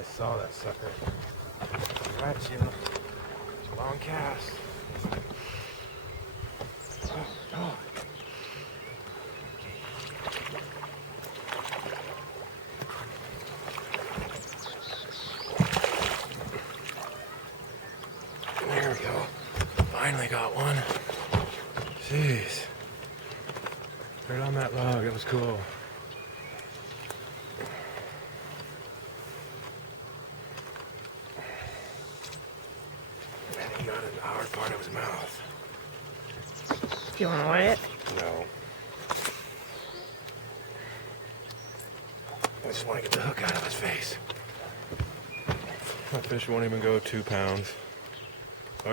I saw that sucker. Right, Sheila. Long cast. Oh, oh. There we go. Finally got one. Jeez. Right on that log. It was cool. And he got in the hard part of his mouth. Do you want to weigh it? No. I just want to get the hook out of his face. That fish won't even go 2 pounds.